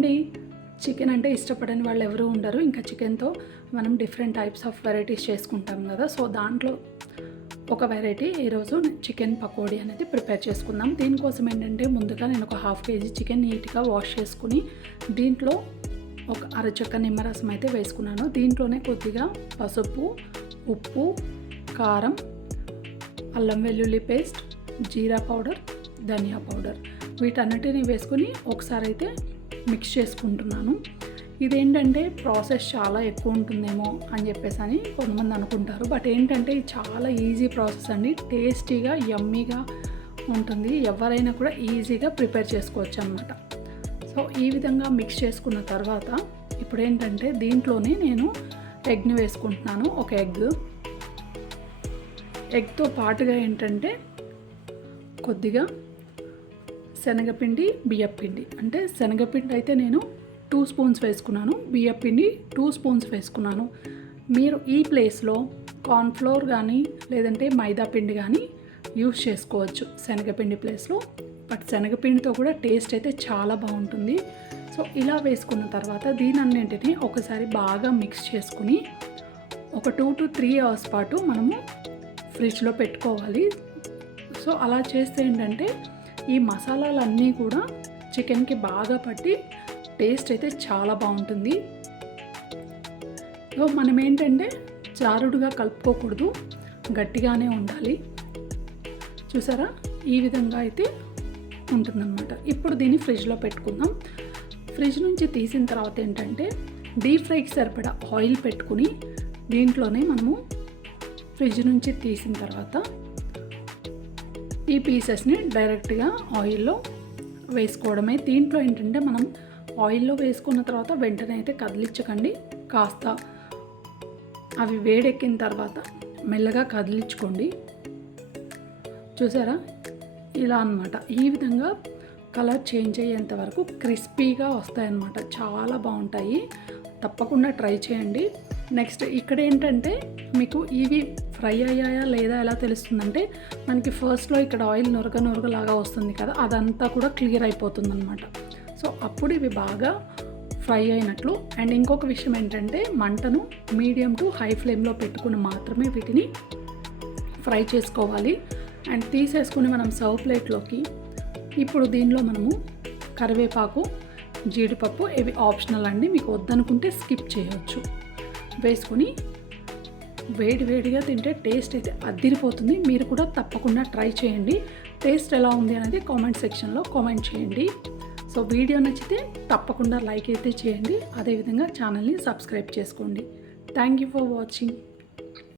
అండి. చికెన్ అంటే ఇష్టపడని వాళ్ళు ఎవరు ఉండరు. ఇంకా చికెన్తో మనం డిఫరెంట్ టైప్స్ ఆఫ్ వెరైటీస్ చేసుకుంటాం కదా. సో దాంట్లో ఒక వెరైటీ ఈరోజు చికెన్ పకోడీ అనేది ప్రిపేర్ చేసుకుందాం. దీనికోసం ఏంటంటే ముందుగా నేను ఒక హాఫ్ కేజీ చికెన్ నీట్గా వాష్ చేసుకుని దీంట్లో ఒక అరచక్క నిమ్మరసం అయితే వేసుకున్నాను. దీంట్లోనే కొద్దిగా పసుపు ఉప్పు కారం అల్లం వెల్లుల్లి పేస్ట్ జీరా పౌడర్ ధనియా పౌడర్ వీటన్నిటిని వేసుకుని ఒకసారి అయితే మిక్స్ చేసుకుంటున్నాను. ఇదేంటంటే ప్రాసెస్ చాలా ఎక్కువ ఉంటుందేమో అని చెప్పేసి అని కొంతమంది అనుకుంటారు. బట్ ఏంటంటే ఇది చాలా ఈజీ ప్రాసెస్ అండి. టేస్టీగా యమ్మీగా ఉంటుంది. ఎవరైనా కూడా ఈజీగా ప్రిపేర్ చేసుకోవచ్చు అనమాట సో ఈ విధంగా మిక్స్ చేసుకున్న తర్వాత ఇప్పుడు ఏంటంటే దీంట్లోనే నేను ఎగ్ని వేసుకుంటున్నాను. ఒక ఎగ్ ఎగ్తో పాటుగా ఏంటంటే కొద్దిగా శనగపిండి బియ్యపిండి. అంటే శనగపిండి అయితే నేను టూ స్పూన్స్ వేసుకున్నాను. బియ్యపిండి టూ స్పూన్స్ వేసుకున్నాను. మీరు ఈ ప్లేస్లో కార్న్ఫ్లోర్ కానీ లేదంటే మైదా పిండి కానీ యూస్ చేసుకోవచ్చు శనగపిండి ప్లేస్లో. బట్ శనగపిండితో కూడా టేస్ట్ అయితే చాలా బాగుంటుంది. సో ఇలా వేసుకున్న తర్వాత దీనన్నింటినీ ఒకసారి బాగా మిక్స్ చేసుకుని ఒక టూ టు త్రీ అవర్స్ పాటు మనము ఫ్రిడ్జ్లో పెట్టుకోవాలి. సో అలా చేస్తే ఏంటంటే ఈ మసాలాలన్నీ కూడా చికెన్కి బాగా పట్టి టేస్ట్ అయితే చాలా బాగుంటుంది. సో మనం ఏంటంటే జారుడుగా కలుపుకోకూడదు గట్టిగానే ఉండాలి. చూసారా? ఈ విధంగా అయితే ఉంటుందన్నమాట. ఇప్పుడు దీన్ని ఫ్రిడ్జ్లో పెట్టుకుందాం. ఫ్రిడ్జ్ నుంచి తీసిన తర్వాత ఏంటంటే డీప్ ఫ్రైకి సరిపడా ఆయిల్ పెట్టుకుని దీంట్లోనే మనము ఫ్రిడ్జ్ నుంచి తీసిన తర్వాత ఈ పీసెస్ని డైరెక్ట్గా ఆయిల్లో వేసుకోవడమే. దీంట్లో ఏంటంటే మనం ఆయిల్లో వేసుకున్న తర్వాత వెంటనే అయితే కదిలించకండి. కాస్త అవి వేడెక్కిన తర్వాత మెల్లగా కదిలించుకోండి. చూసారా? ఇలా అనమాట ఈ విధంగా కలర్ చేంజ్ అయ్యేంత వరకు క్రిస్పీగా వస్తాయన్నమాట. చాలా బాగుంటాయి. తప్పకుండా ట్రై చేయండి. నెక్స్ట్ ఇక్కడ ఏంటంటే మీకు ఇవి ఫ్రై అయ్యాయా లేదా ఎలా తెలుస్తుందంటే మనకి ఫస్ట్లో ఇక్కడ ఆయిల్ నొరగ నొరగలాగా వస్తుంది కదా అదంతా కూడా క్లియర్ అయిపోతుంది అనమాట సో అప్పుడు ఇవి బాగా ఫ్రై అయినట్లు. అండ్ ఇంకొక విషయం ఏంటంటే మంటను మీడియం టు హై ఫ్లేమ్లో పెట్టుకుని మాత్రమే వీటిని ఫ్రై చేసుకోవాలి. అండ్ తీసేసుకుని మనం సర్వ్ ప్లేట్లోకి ఇప్పుడు దీనిలో మనము కరివేపాకు జీడిపప్పు ఇవి ఆప్షనల్ అండి. మీకు వద్దనుకుంటే స్కిప్ చేయవచ్చు వేసుకుని వేడి వేడిగా తింటే టేస్ట్ అయితే అద్దిరిపోతుంది మీరు కూడా తప్పకుండా ట్రై చేయండి. టేస్ట్ ఎలా ఉంది అనేది కామెంట్ సెక్షన్లో కామెంట్ చేయండి. సో వీడియో నచ్చితే తప్పకుండా లైక్ అయితే చేయండి. అదేవిధంగా ఛానల్ని సబ్స్క్రైబ్ చేసుకోండి. Thank you for watching.